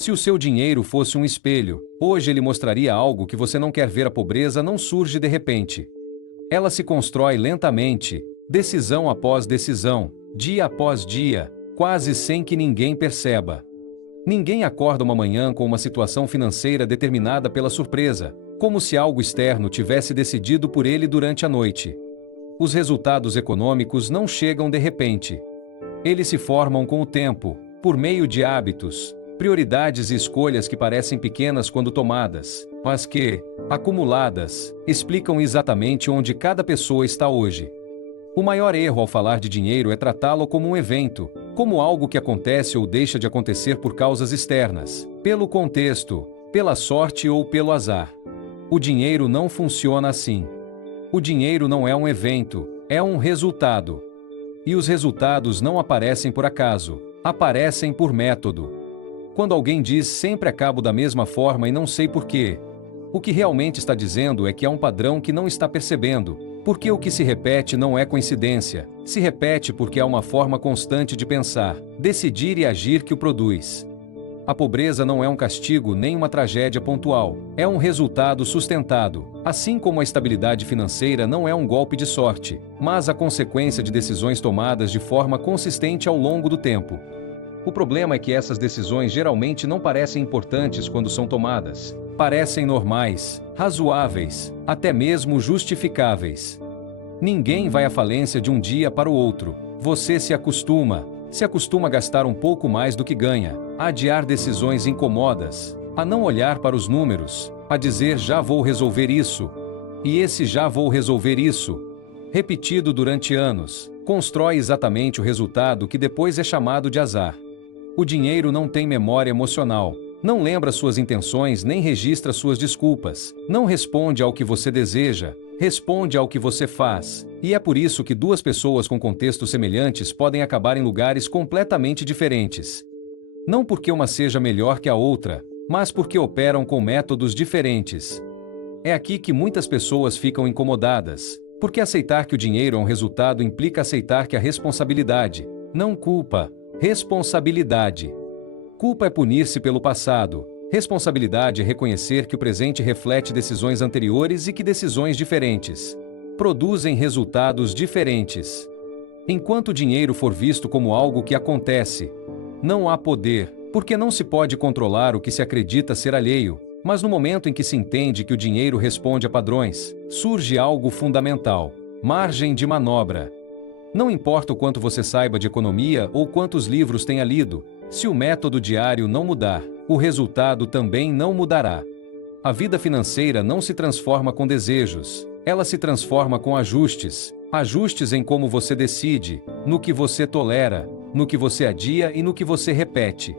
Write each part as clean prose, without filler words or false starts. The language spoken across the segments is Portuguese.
Se o seu dinheiro fosse um espelho, hoje ele mostraria algo que você não quer ver. A pobreza não surge de repente. Ela se constrói lentamente, decisão após decisão, dia após dia, quase sem que ninguém perceba. Ninguém acorda uma manhã com uma situação financeira determinada pela surpresa, como se algo externo tivesse decidido por ele durante a noite. Os resultados econômicos não chegam de repente. Eles se formam com o tempo, por meio de hábitos, prioridades e escolhas que parecem pequenas quando tomadas, mas que, acumuladas, explicam exatamente onde cada pessoa está hoje. O maior erro ao falar de dinheiro é tratá-lo como um evento, como algo que acontece ou deixa de acontecer por causas externas, pelo contexto, pela sorte ou pelo azar. O dinheiro não funciona assim. O dinheiro não é um evento, é um resultado. E os resultados não aparecem por acaso, aparecem por método. Quando alguém diz sempre acabo da mesma forma e não sei porquê, o que realmente está dizendo é que há um padrão que não está percebendo, porque o que se repete não é coincidência, se repete porque há uma forma constante de pensar, decidir e agir que o produz. A pobreza não é um castigo nem uma tragédia pontual, é um resultado sustentado, assim como a estabilidade financeira não é um golpe de sorte, mas a consequência de decisões tomadas de forma consistente ao longo do tempo. O problema é que essas decisões geralmente não parecem importantes quando são tomadas. Parecem normais, razoáveis, até mesmo justificáveis. Ninguém vai à falência de um dia para o outro. Você se acostuma a gastar um pouco mais do que ganha, a adiar decisões incômodas, a não olhar para os números, a dizer já vou resolver isso, e esse já vou resolver isso, repetido durante anos, constrói exatamente o resultado que depois é chamado de azar. O dinheiro não tem memória emocional, não lembra suas intenções nem registra suas desculpas, não responde ao que você deseja, responde ao que você faz, e é por isso que duas pessoas com contextos semelhantes podem acabar em lugares completamente diferentes. Não porque uma seja melhor que a outra, mas porque operam com métodos diferentes. É aqui que muitas pessoas ficam incomodadas, porque aceitar que o dinheiro é um resultado implica aceitar que a responsabilidade, não culpa, responsabilidade. Culpa é punir-se pelo passado. Responsabilidade é reconhecer que o presente reflete decisões anteriores e que decisões diferentes produzem resultados diferentes. Enquanto o dinheiro for visto como algo que acontece, não há poder, porque não se pode controlar o que se acredita ser alheio, mas no momento em que se entende que o dinheiro responde a padrões, surge algo fundamental: margem de manobra. Não importa o quanto você saiba de economia ou quantos livros tenha lido, se o método diário não mudar, o resultado também não mudará. A vida financeira não se transforma com desejos, ela se transforma com ajustes. Ajustes em como você decide, no que você tolera, no que você adia e no que você repete.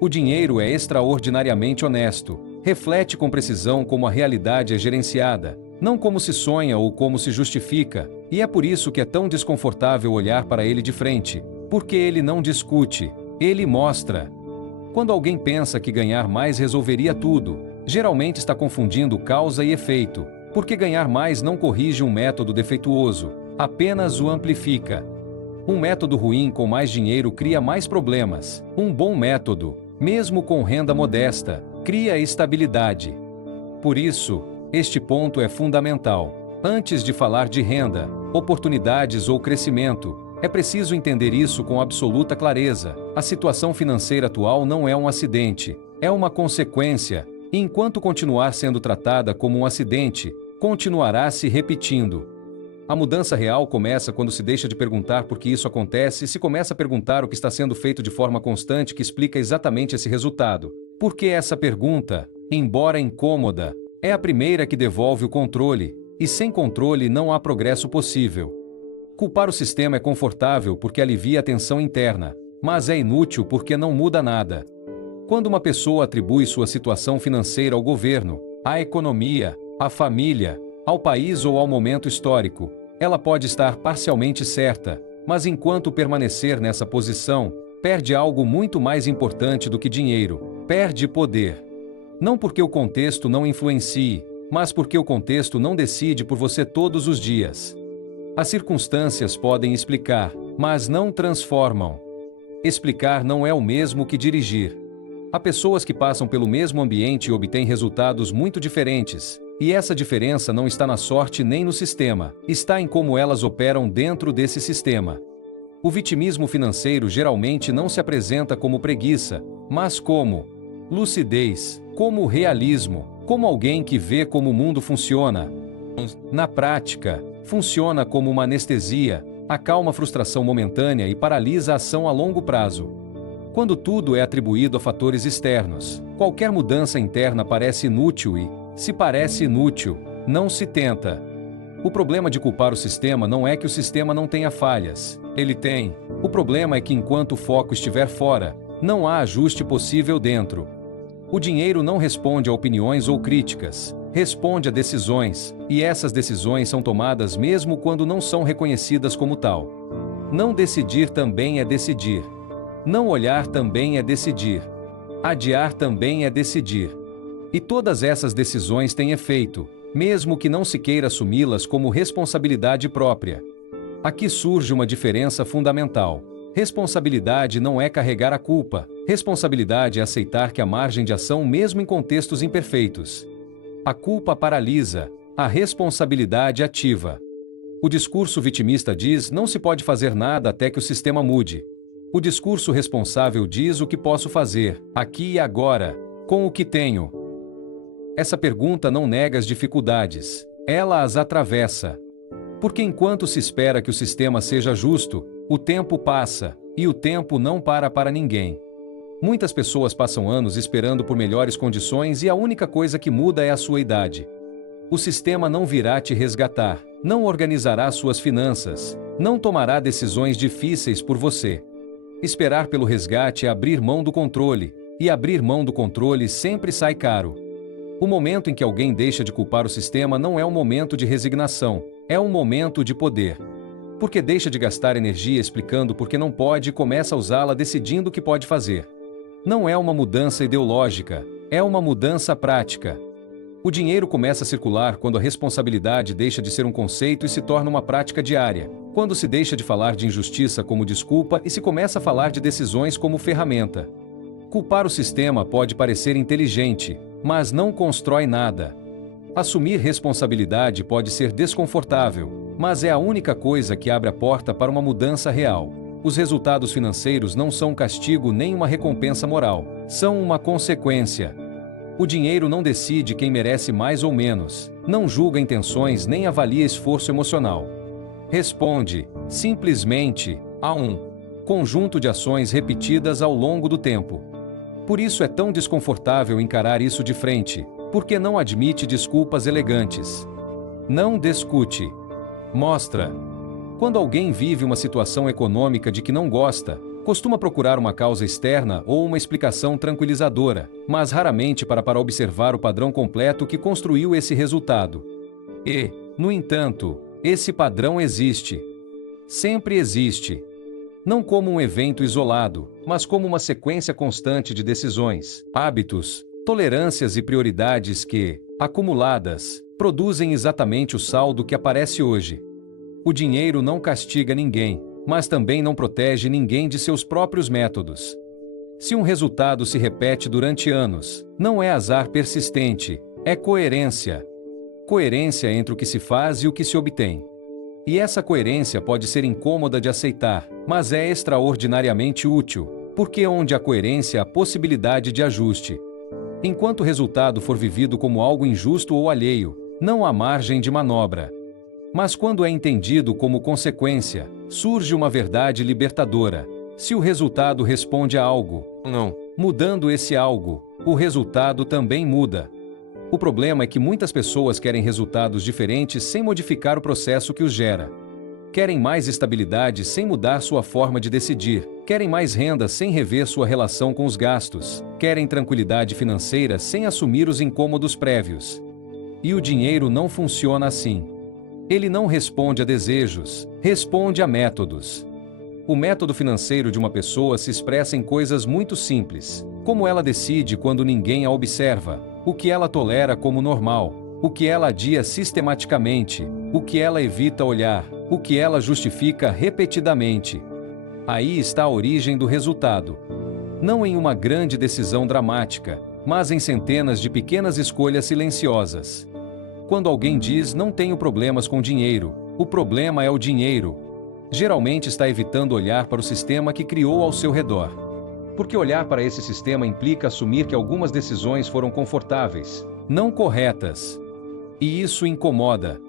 O dinheiro é extraordinariamente honesto, reflete com precisão como a realidade é gerenciada, não como se sonha ou como se justifica, e é por isso que é tão desconfortável olhar para ele de frente, porque ele não discute, ele mostra. Quando alguém pensa que ganhar mais resolveria tudo, geralmente está confundindo causa e efeito, porque ganhar mais não corrige um método defeituoso, apenas o amplifica. Um método ruim com mais dinheiro cria mais problemas. Um bom método, mesmo com renda modesta, cria estabilidade. Por isso, este ponto é fundamental. Antes de falar de renda, oportunidades ou crescimento, é preciso entender isso com absoluta clareza. A situação financeira atual não é um acidente, é uma consequência, e enquanto continuar sendo tratada como um acidente, continuará se repetindo. A mudança real começa quando se deixa de perguntar por que isso acontece e se começa a perguntar o que está sendo feito de forma constante que explica exatamente esse resultado. Porque essa pergunta, embora incômoda, é a primeira que devolve o controle, e sem controle não há progresso possível. Culpar o sistema é confortável porque alivia a tensão interna, mas é inútil porque não muda nada. Quando uma pessoa atribui sua situação financeira ao governo, à economia, à família, ao país ou ao momento histórico, ela pode estar parcialmente certa, mas enquanto permanecer nessa posição, perde algo muito mais importante do que dinheiro: perde poder. Não porque o contexto não influencie, mas porque o contexto não decide por você todos os dias. As circunstâncias podem explicar, mas não transformam. Explicar não é o mesmo que dirigir. Há pessoas que passam pelo mesmo ambiente e obtêm resultados muito diferentes, e essa diferença não está na sorte nem no sistema, está em como elas operam dentro desse sistema. O vitimismo financeiro geralmente não se apresenta como preguiça, mas como lucidez, como realismo, como alguém que vê como o mundo funciona. Na prática, funciona como uma anestesia, acalma a frustração momentânea e paralisa a ação a longo prazo. Quando tudo é atribuído a fatores externos, qualquer mudança interna parece inútil e, se parece inútil, não se tenta. O problema de culpar o sistema não é que o sistema não tenha falhas, ele tem. O problema é que enquanto o foco estiver fora, não há ajuste possível dentro. O dinheiro não responde a opiniões ou críticas, responde a decisões, e essas decisões são tomadas mesmo quando não são reconhecidas como tal. Não decidir também é decidir. Não olhar também é decidir. Adiar também é decidir. E todas essas decisões têm efeito, mesmo que não se queira assumi-las como responsabilidade própria. Aqui surge uma diferença fundamental. Responsabilidade não é carregar a culpa. Responsabilidade é aceitar que há margem de ação mesmo em contextos imperfeitos. A culpa paralisa, a responsabilidade ativa. O discurso vitimista diz: não se pode fazer nada até que o sistema mude. O discurso responsável diz: o que posso fazer, aqui e agora, com o que tenho? Essa pergunta não nega as dificuldades, ela as atravessa. Porque enquanto se espera que o sistema seja justo, o tempo passa, e o tempo não para ninguém. Muitas pessoas passam anos esperando por melhores condições e a única coisa que muda é a sua idade. O sistema não virá te resgatar, não organizará suas finanças, não tomará decisões difíceis por você. Esperar pelo resgate é abrir mão do controle, e abrir mão do controle sempre sai caro. O momento em que alguém deixa de culpar o sistema não é um momento de resignação, é um momento de poder. Porque deixa de gastar energia explicando por que não pode e começa a usá-la decidindo o que pode fazer. Não é uma mudança ideológica, é uma mudança prática. O dinheiro começa a circular quando a responsabilidade deixa de ser um conceito e se torna uma prática diária, quando se deixa de falar de injustiça como desculpa e se começa a falar de decisões como ferramenta. Culpar o sistema pode parecer inteligente, mas não constrói nada. Assumir responsabilidade pode ser desconfortável, mas é a única coisa que abre a porta para uma mudança real. Os resultados financeiros não são um castigo nem uma recompensa moral, são uma consequência. O dinheiro não decide quem merece mais ou menos, não julga intenções nem avalia esforço emocional. Responde, simplesmente, a um conjunto de ações repetidas ao longo do tempo. Por isso é tão desconfortável encarar isso de frente, porque não admite desculpas elegantes. Não discute. Mostra. Quando alguém vive uma situação econômica de que não gosta, costuma procurar uma causa externa ou uma explicação tranquilizadora, mas raramente para observar o padrão completo que construiu esse resultado. E, no entanto, esse padrão existe. Sempre existe. Não como um evento isolado, mas como uma sequência constante de decisões, hábitos, tolerâncias e prioridades que, acumuladas, produzem exatamente o saldo que aparece hoje. O dinheiro não castiga ninguém, mas também não protege ninguém de seus próprios métodos. Se um resultado se repete durante anos, não é azar persistente, é coerência. Coerência entre o que se faz e o que se obtém. E essa coerência pode ser incômoda de aceitar, mas é extraordinariamente útil, porque onde há coerência há possibilidade de ajuste. Enquanto o resultado for vivido como algo injusto ou alheio, não há margem de manobra. Mas quando é entendido como consequência, surge uma verdade libertadora. Se o resultado responde a algo, não, mudando esse algo, o resultado também muda. O problema é que muitas pessoas querem resultados diferentes sem modificar o processo que os gera. Querem mais estabilidade sem mudar sua forma de decidir. Querem mais renda sem rever sua relação com os gastos. Querem tranquilidade financeira sem assumir os incômodos prévios. E o dinheiro não funciona assim. Ele não responde a desejos, responde a métodos. O método financeiro de uma pessoa se expressa em coisas muito simples, como ela decide quando ninguém a observa, o que ela tolera como normal, o que ela adia sistematicamente, o que ela evita olhar, o que ela justifica repetidamente. Aí está a origem do resultado. Não em uma grande decisão dramática, mas em centenas de pequenas escolhas silenciosas. Quando alguém diz não tenho problemas com dinheiro, o problema é o dinheiro, geralmente está evitando olhar para o sistema que criou ao seu redor. Porque olhar para esse sistema implica assumir que algumas decisões foram confortáveis, não corretas. E isso incomoda.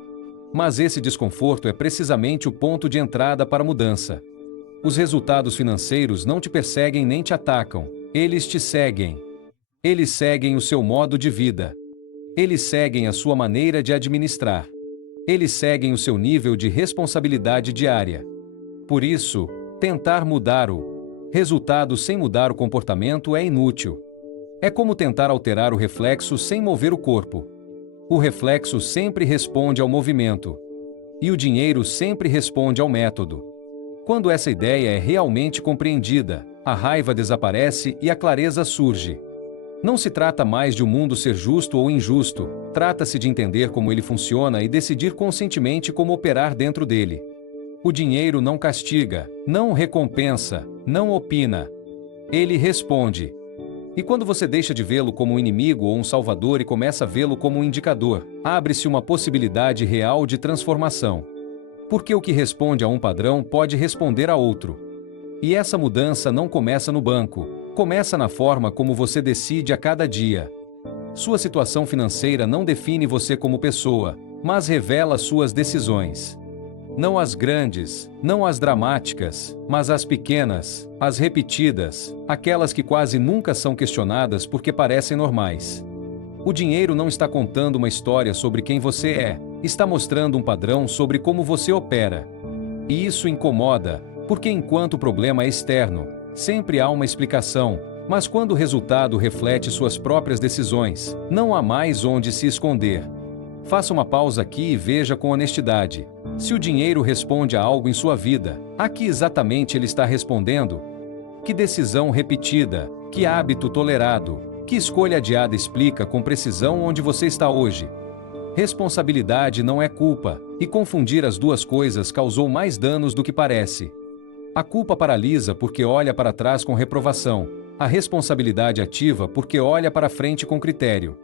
Mas esse desconforto é precisamente o ponto de entrada para a mudança. Os resultados financeiros não te perseguem nem te atacam, eles te seguem. Eles seguem o seu modo de vida. Eles seguem a sua maneira de administrar. Eles seguem o seu nível de responsabilidade diária. Por isso, tentar mudar o resultado sem mudar o comportamento é inútil. É como tentar alterar o reflexo sem mover o corpo. O reflexo sempre responde ao movimento. E o dinheiro sempre responde ao método. Quando essa ideia é realmente compreendida, a raiva desaparece e a clareza surge. Não se trata mais de um mundo ser justo ou injusto, trata-se de entender como ele funciona e decidir conscientemente como operar dentro dele. O dinheiro não castiga, não recompensa, não opina. Ele responde. E quando você deixa de vê-lo como um inimigo ou um salvador e começa a vê-lo como um indicador, abre-se uma possibilidade real de transformação. Porque o que responde a um padrão pode responder a outro. E essa mudança não começa no banco, começa na forma como você decide a cada dia. Sua situação financeira não define você como pessoa, mas revela suas decisões. Não as grandes, não as dramáticas, mas as pequenas, as repetidas, aquelas que quase nunca são questionadas porque parecem normais. O dinheiro não está contando uma história sobre quem você é, está mostrando um padrão sobre como você opera. E isso incomoda, porque enquanto o problema é externo, sempre há uma explicação, mas quando o resultado reflete suas próprias decisões, não há mais onde se esconder. Faça uma pausa aqui e veja com honestidade. Se o dinheiro responde a algo em sua vida, a que exatamente ele está respondendo? Que decisão repetida, que hábito tolerado, que escolha adiada explica com precisão onde você está hoje? Responsabilidade não é culpa, e confundir as duas coisas causou mais danos do que parece. A culpa paralisa porque olha para trás com reprovação, a responsabilidade ativa porque olha para frente com critério.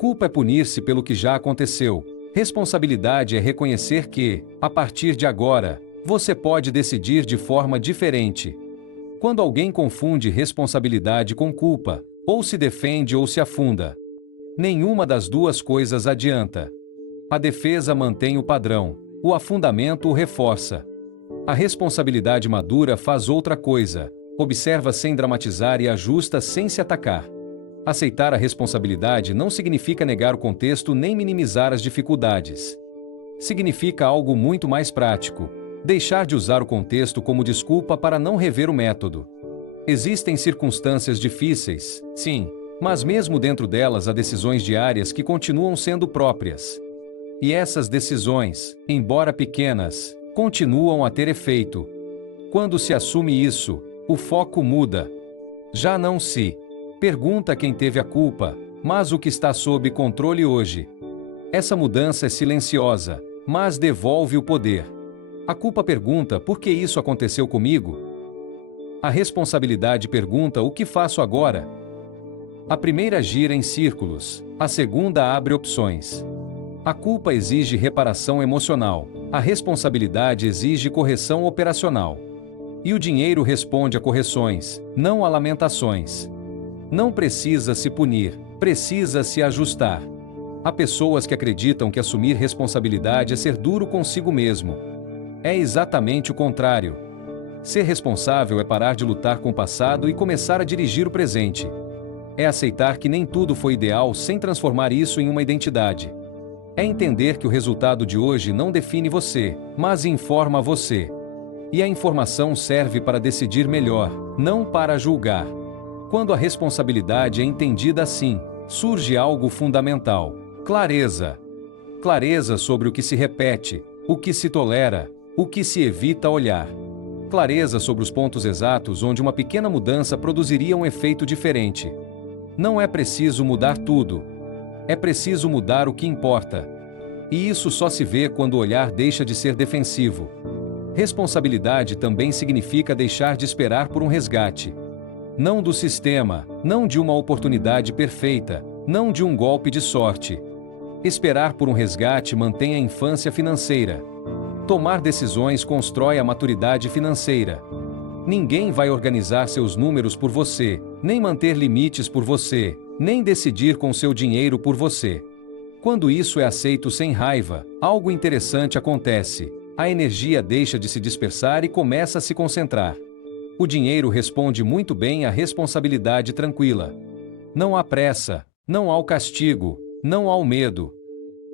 Culpa é punir-se pelo que já aconteceu. Responsabilidade é reconhecer que, a partir de agora, você pode decidir de forma diferente. Quando alguém confunde responsabilidade com culpa, ou se defende ou se afunda. Nenhuma das duas coisas adianta. A defesa mantém o padrão, o afundamento o reforça. A responsabilidade madura faz outra coisa, observa sem dramatizar e ajusta sem se atacar. Aceitar a responsabilidade não significa negar o contexto nem minimizar as dificuldades. Significa algo muito mais prático: deixar de usar o contexto como desculpa para não rever o método. Existem circunstâncias difíceis, sim, mas mesmo dentro delas há decisões diárias que continuam sendo próprias. E essas decisões, embora pequenas, continuam a ter efeito. Quando se assume isso, o foco muda. Já não se pergunta quem teve a culpa, mas o que está sob controle hoje. Essa mudança é silenciosa, mas devolve o poder. A culpa pergunta por que isso aconteceu comigo? A responsabilidade pergunta o que faço agora? A primeira gira em círculos, a segunda abre opções. A culpa exige reparação emocional, a responsabilidade exige correção operacional. E o dinheiro responde a correções, não a lamentações. Não precisa se punir, precisa se ajustar. Há pessoas que acreditam que assumir responsabilidade é ser duro consigo mesmo. É exatamente o contrário. Ser responsável é parar de lutar com o passado e começar a dirigir o presente. É aceitar que nem tudo foi ideal sem transformar isso em uma identidade. É entender que o resultado de hoje não define você, mas informa você. E a informação serve para decidir melhor, não para julgar. Quando a responsabilidade é entendida assim, surge algo fundamental: clareza. Clareza sobre o que se repete, o que se tolera, o que se evita olhar. Clareza sobre os pontos exatos onde uma pequena mudança produziria um efeito diferente. Não é preciso mudar tudo. É preciso mudar o que importa. E isso só se vê quando o olhar deixa de ser defensivo. Responsabilidade também significa deixar de esperar por um resgate. não do sistema, não de uma oportunidade perfeita, não de um golpe de sorte. Esperar por um resgate mantém a infância financeira. Tomar decisões constrói a maturidade financeira. Ninguém vai organizar seus números por você, nem manter limites por você, nem decidir com seu dinheiro por você. Quando isso é aceito sem raiva, algo interessante acontece. A energia deixa de se dispersar e começa a se concentrar. O dinheiro responde muito bem à responsabilidade tranquila. Não há pressa, não há o castigo, não há o medo.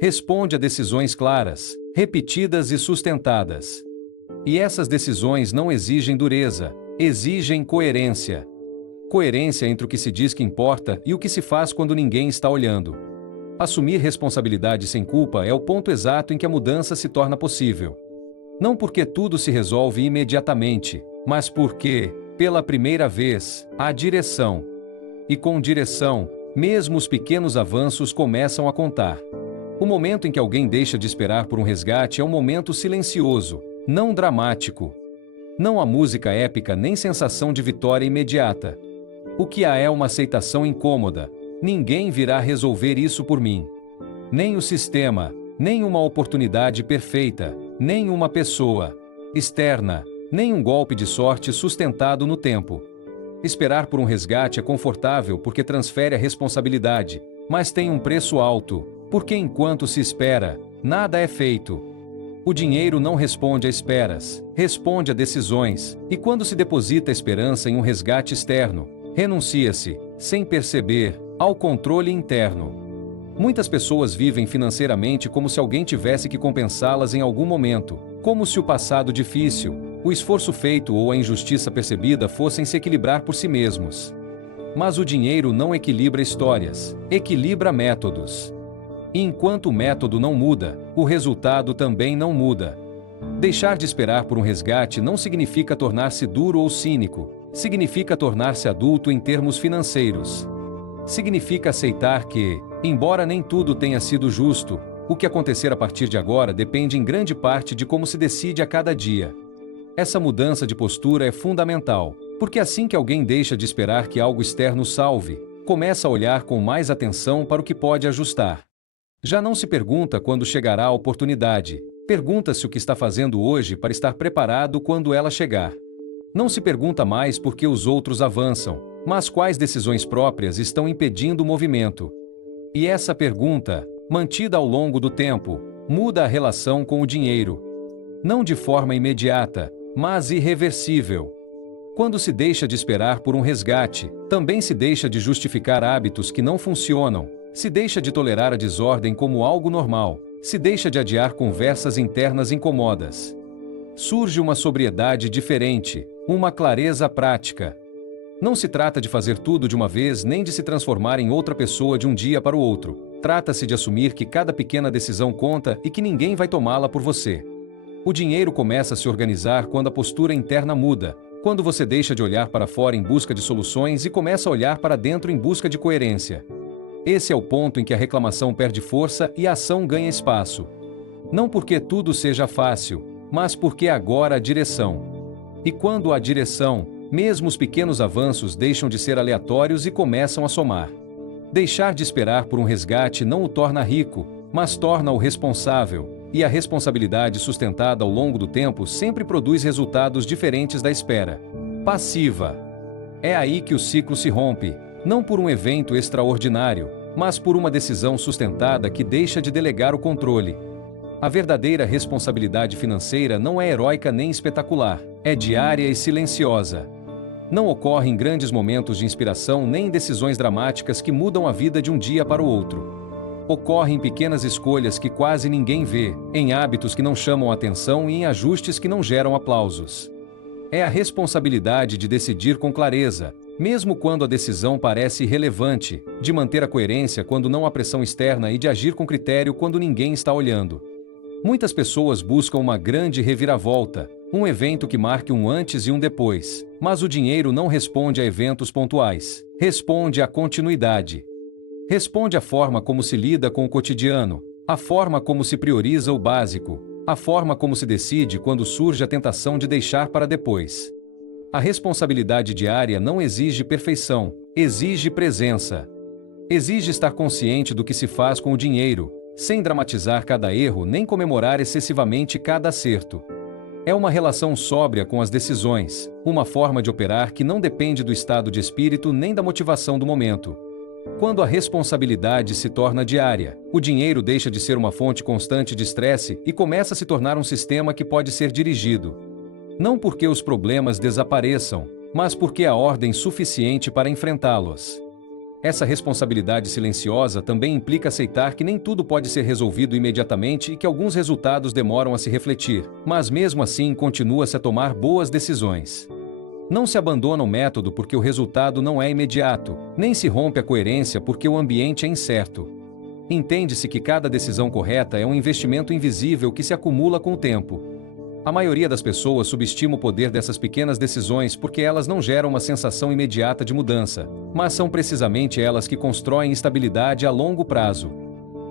Responde a decisões claras, repetidas e sustentadas. E essas decisões não exigem dureza, exigem coerência. Coerência entre o que se diz que importa e o que se faz quando ninguém está olhando. Assumir responsabilidade sem culpa é o ponto exato em que a mudança se torna possível. Não porque tudo se resolve imediatamente, mas porque, pela primeira vez, há direção. E com direção, mesmo os pequenos avanços começam a contar. O momento em que alguém deixa de esperar por um resgate é um momento silencioso, não dramático. Não há música épica nem sensação de vitória imediata. O que há é uma aceitação incômoda. Ninguém virá resolver isso por mim. Nem o sistema, nem uma oportunidade perfeita, nem uma pessoa externa, nem um golpe de sorte sustentado no tempo. Esperar por um resgate é confortável porque transfere a responsabilidade, mas tem um preço alto, porque enquanto se espera, nada é feito. O dinheiro não responde a esperas, responde a decisões, e quando se deposita a esperança em um resgate externo, renuncia-se, sem perceber, ao controle interno. Muitas pessoas vivem financeiramente como se alguém tivesse que compensá-las em algum momento, como se o passado difícil, o esforço feito ou a injustiça percebida fossem se equilibrar por si mesmos. Mas o dinheiro não equilibra histórias, equilibra métodos. E enquanto o método não muda, o resultado também não muda. Deixar de esperar por um resgate não significa tornar-se duro ou cínico, significa tornar-se adulto em termos financeiros. Significa aceitar que, embora nem tudo tenha sido justo, o que acontecer a partir de agora depende em grande parte de como se decide a cada dia. Essa mudança de postura é fundamental, porque assim que alguém deixa de esperar que algo externo salve, começa a olhar com mais atenção para o que pode ajustar. Já não se pergunta quando chegará a oportunidade, pergunta-se o que está fazendo hoje para estar preparado quando ela chegar. Não se pergunta mais por que os outros avançam, mas quais decisões próprias estão impedindo o movimento. E essa pergunta, mantida ao longo do tempo, muda a relação com o dinheiro. Não de forma imediata, mas irreversível. Quando se deixa de esperar por um resgate, também se deixa de justificar hábitos que não funcionam, se deixa de tolerar a desordem como algo normal, se deixa de adiar conversas internas incomodas. Surge uma sobriedade diferente, uma clareza prática. Não se trata de fazer tudo de uma vez nem de se transformar em outra pessoa de um dia para o outro. Trata-se de assumir que cada pequena decisão conta e que ninguém vai tomá-la por você. O dinheiro começa a se organizar quando a postura interna muda, quando você deixa de olhar para fora em busca de soluções e começa a olhar para dentro em busca de coerência. Esse é o ponto em que a reclamação perde força e a ação ganha espaço. Não porque tudo seja fácil, mas porque agora há direção. E quando há direção, mesmo os pequenos avanços deixam de ser aleatórios e começam a somar. Deixar de esperar por um resgate não o torna rico, mas torna-o responsável, e a responsabilidade sustentada ao longo do tempo sempre produz resultados diferentes da espera. Passiva. É aí que o ciclo se rompe, não por um evento extraordinário, mas por uma decisão sustentada que deixa de delegar o controle. A verdadeira responsabilidade financeira não é heróica nem espetacular, é diária e silenciosa. Não ocorre em grandes momentos de inspiração nem em decisões dramáticas que mudam a vida de um dia para o outro. Ocorre em pequenas escolhas que quase ninguém vê, em hábitos que não chamam atenção e em ajustes que não geram aplausos. É a responsabilidade de decidir com clareza, mesmo quando a decisão parece irrelevante, de manter a coerência quando não há pressão externa e de agir com critério quando ninguém está olhando. Muitas pessoas buscam uma grande reviravolta, um evento que marque um antes e um depois, mas o dinheiro não responde a eventos pontuais, responde à continuidade. Responde à forma como se lida com o cotidiano, à forma como se prioriza o básico, à forma como se decide quando surge a tentação de deixar para depois. A responsabilidade diária não exige perfeição, exige presença. Exige estar consciente do que se faz com o dinheiro, sem dramatizar cada erro nem comemorar excessivamente cada acerto. É uma relação sóbria com as decisões, uma forma de operar que não depende do estado de espírito nem da motivação do momento. Quando a responsabilidade se torna diária, o dinheiro deixa de ser uma fonte constante de estresse e começa a se tornar um sistema que pode ser dirigido. Não porque os problemas desapareçam, mas porque há ordem suficiente para enfrentá-los. Essa responsabilidade silenciosa também implica aceitar que nem tudo pode ser resolvido imediatamente e que alguns resultados demoram a se refletir, mas mesmo assim continua-se a tomar boas decisões. Não se abandona o método porque o resultado não é imediato, nem se rompe a coerência porque o ambiente é incerto. Entende-se que cada decisão correta é um investimento invisível que se acumula com o tempo. A maioria das pessoas subestima o poder dessas pequenas decisões porque elas não geram uma sensação imediata de mudança, mas são precisamente elas que constroem estabilidade a longo prazo.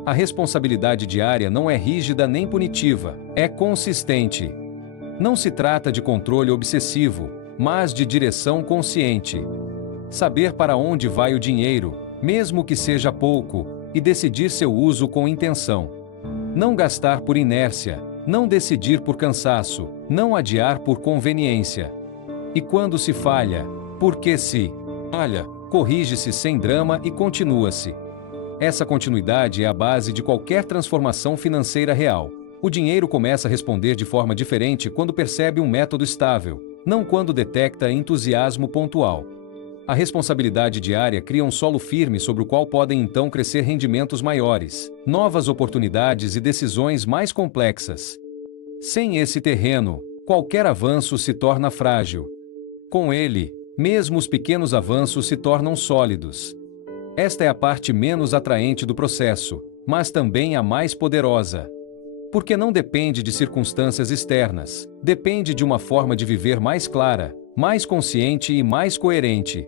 A responsabilidade diária não é rígida nem punitiva, é consistente. Não se trata de controle obsessivo, mas de direção consciente. Saber para onde vai o dinheiro, mesmo que seja pouco, e decidir seu uso com intenção. Não gastar por inércia, não decidir por cansaço, não adiar por conveniência. E quando se falha, porque se falha, corrige-se sem drama e continua-se. Essa continuidade é a base de qualquer transformação financeira real. O dinheiro começa a responder de forma diferente quando percebe um método estável, não quando detecta entusiasmo pontual. A responsabilidade diária cria um solo firme sobre o qual podem então crescer rendimentos maiores, novas oportunidades e decisões mais complexas. Sem esse terreno, qualquer avanço se torna frágil. Com ele, mesmo os pequenos avanços se tornam sólidos. Esta é a parte menos atraente do processo, mas também a mais poderosa. Porque não depende de circunstâncias externas, depende de uma forma de viver mais clara, mais consciente e mais coerente.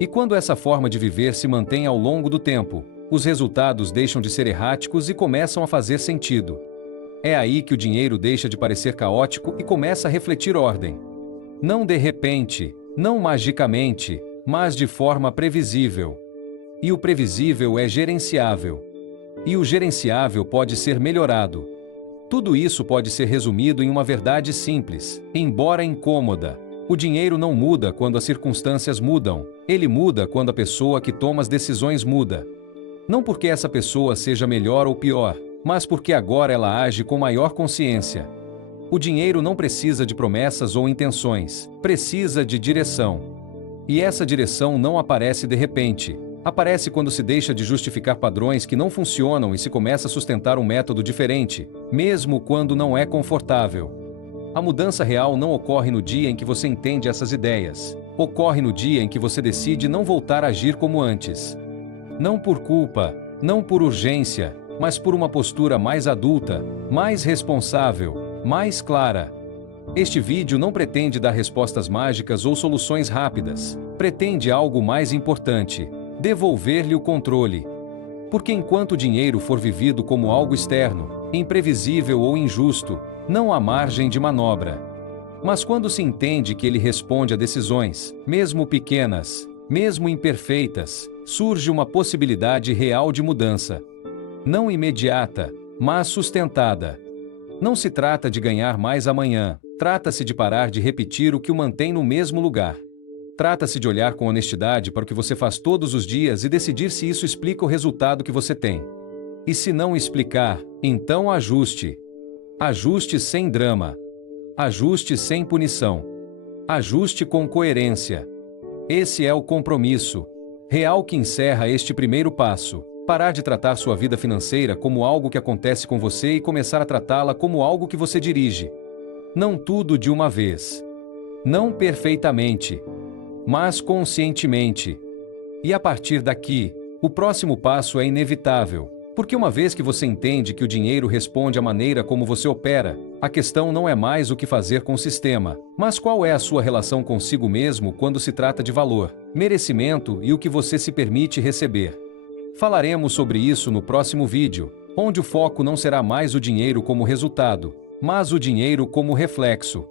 E quando essa forma de viver se mantém ao longo do tempo, os resultados deixam de ser erráticos e começam a fazer sentido. É aí que o dinheiro deixa de parecer caótico e começa a refletir ordem. Não de repente, não magicamente, mas de forma previsível. E o previsível é gerenciável. E o gerenciável pode ser melhorado. Tudo isso pode ser resumido em uma verdade simples, embora incômoda. O dinheiro não muda quando as circunstâncias mudam, ele muda quando a pessoa que toma as decisões muda. Não porque essa pessoa seja melhor ou pior, mas porque agora ela age com maior consciência. O dinheiro não precisa de promessas ou intenções, precisa de direção. E essa direção não aparece de repente. Aparece quando se deixa de justificar padrões que não funcionam e se começa a sustentar um método diferente, mesmo quando não é confortável. A mudança real não ocorre no dia em que você entende essas ideias. Ocorre no dia em que você decide não voltar a agir como antes. Não por culpa, não por urgência, mas por uma postura mais adulta, mais responsável, mais clara. Este vídeo não pretende dar respostas mágicas ou soluções rápidas. Pretende algo mais importante: devolver-lhe o controle. Porque enquanto o dinheiro for vivido como algo externo, imprevisível ou injusto, não há margem de manobra. Mas quando se entende que ele responde a decisões, mesmo pequenas, mesmo imperfeitas, surge uma possibilidade real de mudança. Não imediata, mas sustentada. Não se trata de ganhar mais amanhã, trata-se de parar de repetir o que o mantém no mesmo lugar. Trata-se de olhar com honestidade para o que você faz todos os dias e decidir se isso explica o resultado que você tem. E se não explicar, então ajuste. Ajuste sem drama. Ajuste sem punição. Ajuste com coerência. Esse é o compromisso real que encerra este primeiro passo. Parar de tratar sua vida financeira como algo que acontece com você e começar a tratá-la como algo que você dirige. Não tudo de uma vez. Não perfeitamente, mas conscientemente. E a partir daqui, o próximo passo é inevitável. Porque uma vez que você entende que o dinheiro responde à maneira como você opera, a questão não é mais o que fazer com o sistema, mas qual é a sua relação consigo mesmo quando se trata de valor, merecimento e o que você se permite receber. Falaremos sobre isso no próximo vídeo, onde o foco não será mais o dinheiro como resultado, mas o dinheiro como reflexo.